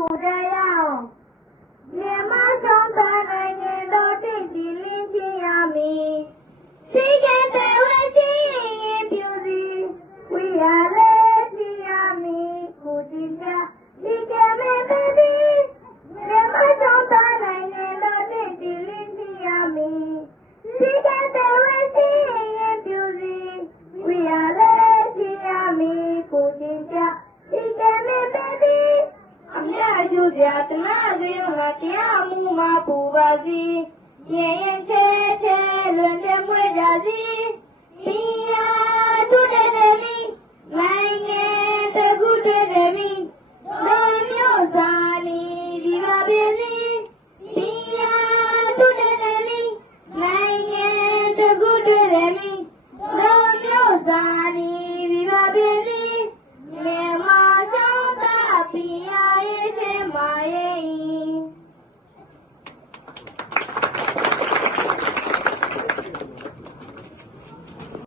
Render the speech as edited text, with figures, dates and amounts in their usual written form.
土着呀，连马上带来年到这地灵气呀米，谁敢带我心表示，为呀来气呀米，苦尽家，你敢没白的，连马上带来年到这地灵气呀米，谁敢带我心表示，为呀来气呀米，苦尽家，你敢没白的。အမြတ်ရှုစရာတနာစင်ဟာတရားမှုမှာပူပါစီရင်ရင်ချဲချဲလွန်တဲ့မွေးကြစီမိယာတို့တဲ့